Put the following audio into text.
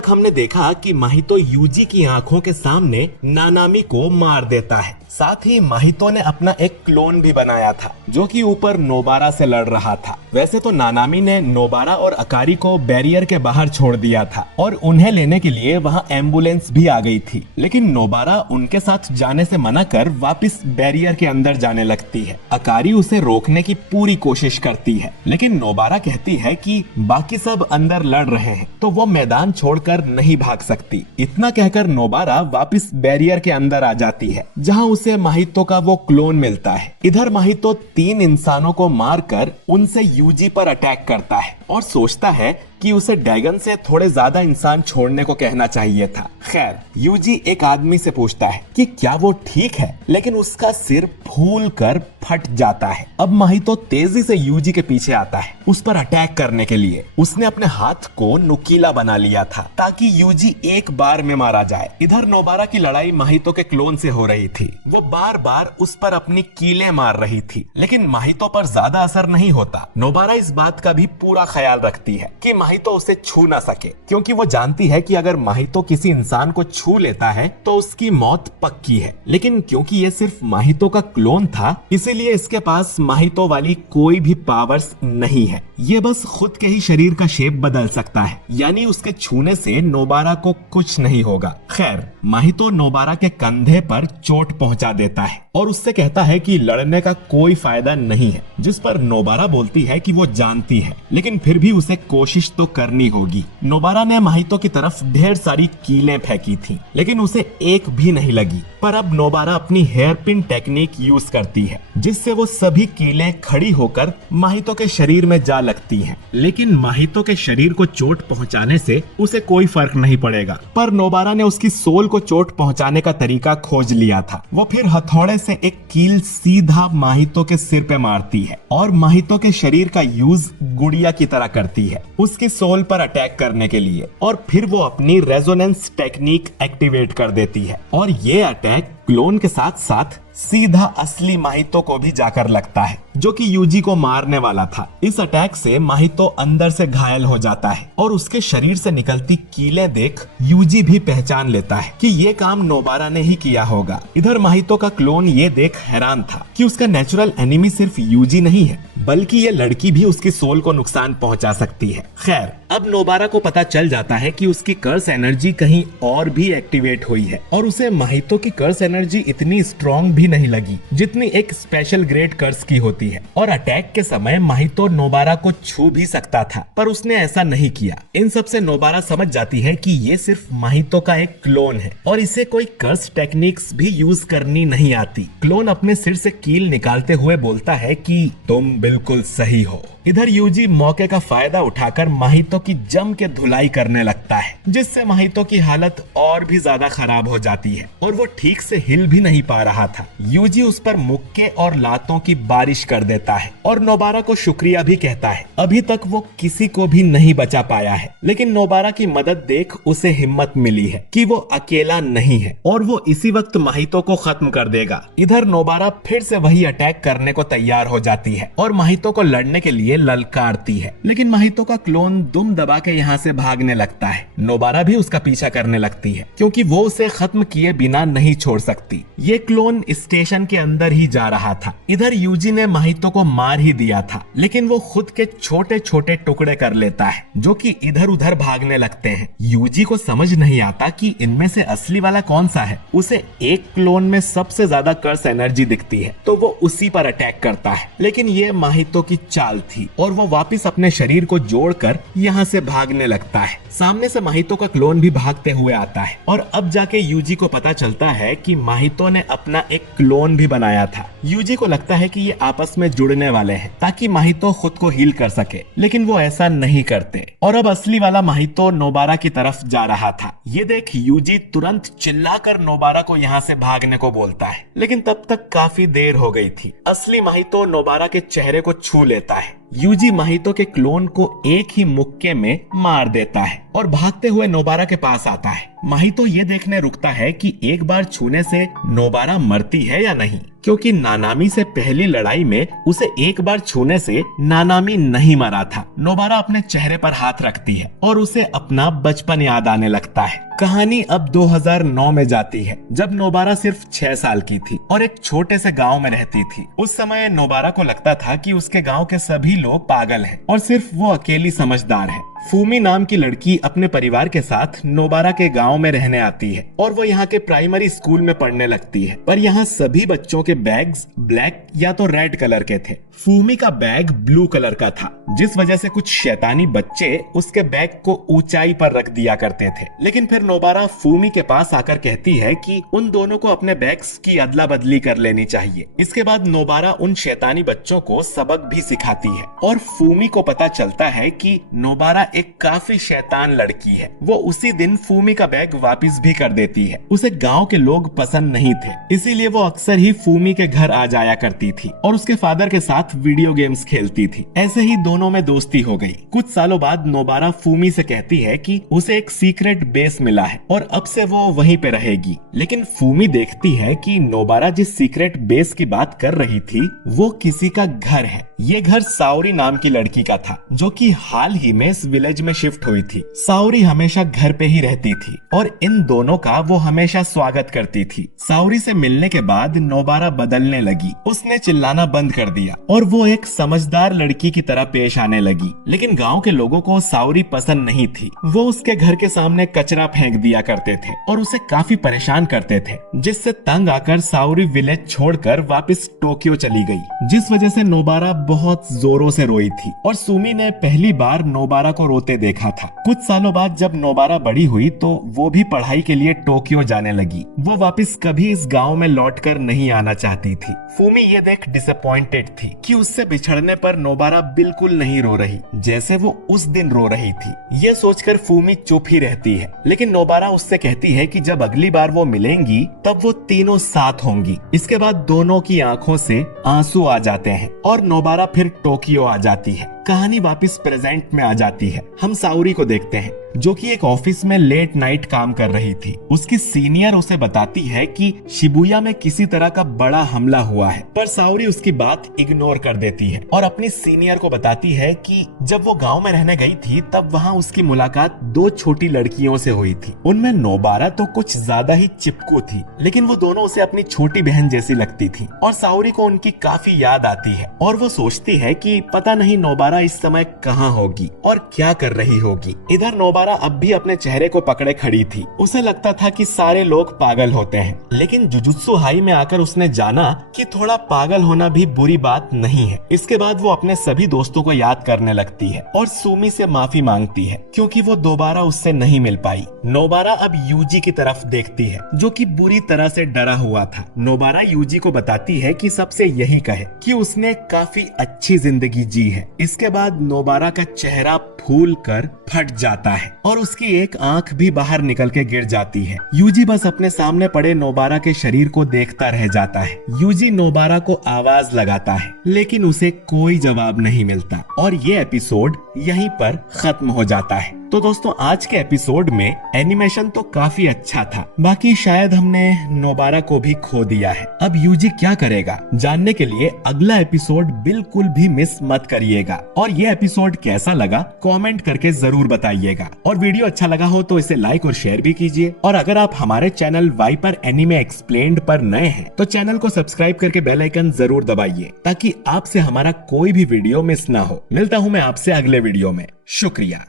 तक हमने देखा कि माहितो यूजी की आंखों के सामने नानामी को मार देता है। साथ ही माहितो ने अपना एक क्लोन भी बनाया था जो कि ऊपर नोबारा से लड़ रहा था। वैसे तो नानामी ने नोबारा और अकारी को बैरियर के बाहर छोड़ दिया था और उन्हें लेने के लिए वहां एम्बुलेंस भी आ गई थी, लेकिन नोबारा उनके साथ जाने से मना कर वापस बैरियर के अंदर जाने लगती है। अकारी उसे रोकने की पूरी कोशिश करती है, लेकिन नोबारा कहती है कि बाकी सब अंदर लड़ रहे हैं तो वो मैदान छोड़कर नहीं भाग सकती। इतना कहकर नोबारा वापस बैरियर के अंदर आ जाती है जहां उसे माहितो का वो क्लोन मिलता है। इधर माहितो 3 इंसानों को मारकर उनसे यूजी पर अटैक करता है और सोचता है कि उसे डैगन से थोड़े ज्यादा इंसान छोड़ने को कहना चाहिए था। खैर, यूजी एक आदमी से पूछता है कि क्या वो ठीक है, लेकिन उसका सिर फूल कर फट जाता है। अब माहितो तेजी से यूजी के पीछे आता है उस पर अटैक करने के लिए। उसने अपने हाथ को नुकीला बना लिया था ताकि यूजी एक बार में मारा जाए। इधर नोबारा की लड़ाई माहितो के क्लोन से हो रही थी। वो बार बार उस पर अपनी कीलें मार रही थी, लेकिन माहितो पर ज्यादा असर नहीं होता। नोबारा इस बात का भी पूरा ख्याल रखती है कि माहितो उसे छू ना सके, क्योंकि वो जानती है कि अगर माहितो किसी इंसान को छू लेता है तो उसकी मौत पक्की है। लेकिन क्योंकि ये सिर्फ माहितो का क्लोन था, इसीलिए इसके पास माहितो वाली कोई भी पावर्स नहीं है। ये बस खुद के ही शरीर का शेप बदल सकता है, यानी उसके छूने से नोबारा को कुछ नहीं होगा। खैर, माहितो नोबारा के कंधे पर चोट पहुंचा देता है और उससे कहता है कि लड़ने का कोई फायदा नहीं है, जिस पर नोबारा बोलती है कि वो जानती है, लेकिन फिर भी उसे कोशिश तो करनी होगी। नोबारा ने माहितो की तरफ ढेर सारी कीलें फेंकी थी, लेकिन उसे एक भी नहीं लगी। पर अब नोबारा अपनी हेयर पिन टेक्निक यूज करती है, जिससे वो सभी कीलें खड़ी होकर माहितो के शरीर में जा लगती हैं। लेकिन माहितो के शरीर को चोट पहुंचाने से उसे कोई फर्क नहीं पड़ेगा। पर नोबारा ने उसकी सोल को चोट पहुंचाने का तरीका खोज लिया था। वो फिर हथौड़े से एक कील सीधा माहितो के सिर पे मारती है और माहितो के शरीर का यूज गुड़िया की तरह करती है उसके सोल पर अटैक करने के लिए। और फिर वो अपनी रेजोनेंस टेक्निक एक्टिवेट कर देती है और ये अटैक क्लोन के साथ साथ सीधा असली माहितो को भी जाकर लगता है, जो कि यूजी को मारने वाला था। इस अटैक से माहितो अंदर से घायल हो जाता है और उसके शरीर से निकलती कीलें देख यूजी भी पहचान लेता है कि ये काम नोबारा ने ही किया होगा। इधर माहितो का क्लोन ये देख हैरान था कि उसका नेचुरल एनिमी सिर्फ यूजी नहीं है, बल्कि ये लड़की भी उसकी सोल को नुकसान पहुंचा सकती है। खैर, अब नोबारा को पता चल जाता है कि उसकी कर्स एनर्जी कहीं और भी एक्टिवेट हुई है और उसे माहितो की कर्स एनर्जी इतनी स्ट्रॉन्ग भी नहीं लगी जितनी एक स्पेशल ग्रेड कर्स की होती है। और अटैक के समय माहितो नोबारा को छू भी सकता था, पर उसने ऐसा नहीं किया। इन सब से नोबारा समझ जाती है कि ये सिर्फ माहितो का एक क्लोन है और इसे कोई कर्स टेक्निक्स भी यूज करनी नहीं आती। क्लोन अपने सिर से कील निकालते हुए बोलता है कि तुम बिल्कुल सही हो। इधर यूजी मौके का फायदा उठाकर माहितो की जम के धुलाई करने लगता है, जिससे माहितो की हालत और भी ज्यादा खराब हो जाती है और वो ठीक से हिल भी नहीं पा रहा था। यूजी उस पर मुक्के और लातों की बारिश कर देता है और नोबारा को शुक्रिया भी कहता है। अभी तक वो किसी को भी नहीं बचा पाया है, लेकिन नोबारा की मदद देख उसे हिम्मत मिली है कि वो अकेला नहीं है और वो इसी वक्त माहितो को खत्म कर देगा। इधर नोबारा फिर से वही अटैक करने को तैयार हो जाती है और माहितो को लड़ने के लिए ललकारती है, लेकिन माहितो का क्लोन दुम दबा के यहाँ से भागने लगता है। नोबारा भी उसका पीछा करने लगती है क्योंकि वो उसे खत्म किए बिना नहीं छोड़ सकती। ये क्लोन स्टेशन के अंदर ही जा रहा था। इधर यूजी ने माहितो को मार ही दिया था, लेकिन वो खुद के छोटे छोटे टुकड़े कर लेता है जो कि इधर उधर भागने लगते हैं। यूजी को समझ नहीं आता कि इनमें से असली वाला कौन सा है। उसे एक क्लोन में सबसे ज्यादा कर्स एनर्जी दिखती है तो वो उसी पर अटैक करता है, लेकिन ये माहितो की चाल थी और वो वापस अपने शरीर को जोड़कर यहाँ से भागने लगता है। सामने से माहितो का क्लोन भी भागते हुए आता है और अब जाके यूजी को पता चलता है कि माहितो ने अपना एक क्लोन भी बनाया था। यूजी को लगता है कि ये आपस में जुड़ने वाले हैं ताकि माहितो खुद को हील कर सके, लेकिन वो ऐसा नहीं करते और अब असली वाला माहितो नोबारा की तरफ जा रहा था। ये देख यूजी तुरंत चिल्लाकर नोबारा को यहाँ से भागने को बोलता है, लेकिन तब तक काफी देर हो गई थी। असली माहितो नोबारा के चेहरे को छू लेता है। यूजी माहितो के क्लोन को एक ही मुक्के में मार देता है और भागते हुए नोबारा के पास आता है माहितो ये देखने रुकता है कि एक बार छूने से नोबारा मरती है या नहीं, क्योंकि नानामी से पहली लड़ाई में उसे एक बार छूने से नानामी नहीं मरा था। नोबारा अपने चेहरे पर हाथ रखती है और उसे अपना बचपन याद आने लगता है। कहानी अब 2009 में जाती है, जब नोबारा सिर्फ 6 साल की थी और एक छोटे से गांव में रहती थी। उस समय नोबारा को लगता था कि उसके गांव के सभी लोग पागल हैं और सिर्फ वो अकेली समझदार है। फूमी नाम की लड़की अपने परिवार के साथ नोबारा के गांव में रहने आती है और वो यहाँ के प्राइमरी स्कूल में पढ़ने लगती है, पर यहाँ सभी बच्चों के बैग्स ब्लैक या तो रेड कलर के थे। फूमी का बैग ब्लू कलर का था, जिस वजह से कुछ शैतानी बच्चे उसके बैग को ऊंचाई पर रख दिया करते थे। लेकिन फिर नोबारा फूमी के पास आकर कहती है कि उन दोनों को अपने बैग्स की अदला बदली कर लेनी चाहिए। इसके बाद नोबारा उन शैतानी बच्चों को सबक भी सिखाती है और फूमी को पता चलता है कि नोबारा एक काफी शैतान लड़की है। वो उसी दिन फूमी का बैग वापस भी कर देती है। उसे गांव के लोग पसंद नहीं थे, इसीलिए वो अक्सर ही फूमी के घर आ जाया करती थी और उसके फादर के साथ वीडियो गेम्स खेलती थी। ऐसे ही दोनों में दोस्ती हो गई। कुछ सालों बाद नोबारा फूमी से कहती है कि उसे एक सीक्रेट बेस मिला है और अब से वो वहीं पे रहेगी। लेकिन फूमी देखती है कि नोबारा जिस सीक्रेट बेस की बात कर रही थी वो किसी का घर है। ये घर साओरी नाम की लड़की का था, जो कि हाल ही में इस विलेज में शिफ्ट हुई थी। साओरी हमेशा घर पे ही रहती थी और इन दोनों का वो हमेशा स्वागत करती थी। साओरी से मिलने के बाद नोबारा बदलने लगी। उसने चिल्लाना बंद कर दिया और वो एक समझदार लड़की की तरह पेश आने लगी। लेकिन गांव के लोगों को साओरी पसंद नहीं थी। वो उसके घर के सामने कचरा फेंक दिया करते थे और उसे काफी परेशान करते थे, जिससे तंग आकर साओरी विलेज छोड़कर वापस टोक्यो चली गई, जिस वजह से नोबारा बहुत जोरों से रोई थी और सुमी ने पहली बार नोबारा को रोते देखा था। कुछ सालों बाद जब नोबारा बड़ी हुई तो वो भी पढ़ाई के लिए टोक्यो जाने लगी। वो वापस कभी इस गांव में लौटकर नहीं आना चाहती थी। फूमी ये देख डिसअपॉइंटेड थी कि उससे बिछड़ने पर नोबारा बिल्कुल नहीं रो रही, जैसे वो उस दिन रो रही थी। ये सोचकर फूमी चुप ही रहती है। लेकिन नोबारा उससे कहती है कि जब अगली बार वो मिलेंगी तब वो तीनों साथ होंगी। इसके बाद दोनों की आंखों से आंसू आ जाते हैं और नोबारा फिर टोक्यो आ जाती है। कहानी वापस प्रेजेंट में आ जाती है। हम साओरी को देखते हैं, जो कि एक ऑफिस में लेट नाइट काम कर रही थी। उसकी सीनियर उसे बताती है कि शिबुया में किसी तरह का बड़ा हमला हुआ है, पर साओरी उसकी बात इग्नोर कर देती है और अपनी सीनियर को बताती है कि जब वो गांव में रहने गई थी तब वहां उसकी मुलाकात 2 छोटी लड़कियों से हुई थी। उनमें नोबारा तो कुछ ज्यादा ही चिपकू थी, लेकिन वो दोनों उसे अपनी छोटी बहन जैसी लगती थी और साओरी को उनकी काफी याद आती है और वो सोचती है कि पता नहीं नोबारा इस समय कहाँ होगी और क्या कर रही होगी। इधर नोबारा अब भी अपने चेहरे को पकड़े खड़ी थी। उसे लगता था कि सारे लोग पागल होते हैं, लेकिन जुजुत्सु हाई में आकर उसने जाना कि थोड़ा पागल होना भी बुरी बात नहीं है। इसके बाद वो अपने सभी दोस्तों को याद करने लगती है और सुमी से माफी मांगती है, क्योंकि वो दोबारा उससे नहीं मिल पाई। नोबारा अब यूजी की तरफ देखती है, जो कि बुरी तरह से डरा हुआ था। नोबारा यूजी को बताती है कि सबसे यही कहे कि उसने काफी अच्छी जिंदगी जी है। इसके बाद नोबारा का चेहरा फूल कर फट जाता है और उसकी एक आंख भी बाहर निकल के गिर जाती है। यूजी बस अपने सामने पड़े नोबारा के शरीर को देखता रह जाता है। यूजी नोबारा को आवाज लगाता है, लेकिन उसे कोई जवाब नहीं मिलता और ये एपिसोड यहीं पर खत्म हो जाता है। तो दोस्तों, आज के एपिसोड में एनिमेशन तो काफी अच्छा था, बाकी शायद हमने नोबारा को भी खो दिया है। अब यूजी क्या करेगा, जानने के लिए अगला एपिसोड बिल्कुल भी मिस मत करिएगा। और ये एपिसोड कैसा लगा कमेंट करके जरूर बताइएगा, और वीडियो अच्छा लगा हो तो इसे लाइक और शेयर भी कीजिए। और अगर आप हमारे चैनल वाइपर एनिमे एक्सप्लेन्ड पर नए हैं तो चैनल को सब्सक्राइब करके बेल आइकन जरूर दबाइए, ताकि आपसे हमारा कोई भी वीडियो मिस ना हो। मिलता हूँ मैं आपसे अगले वीडियो में। शुक्रिया।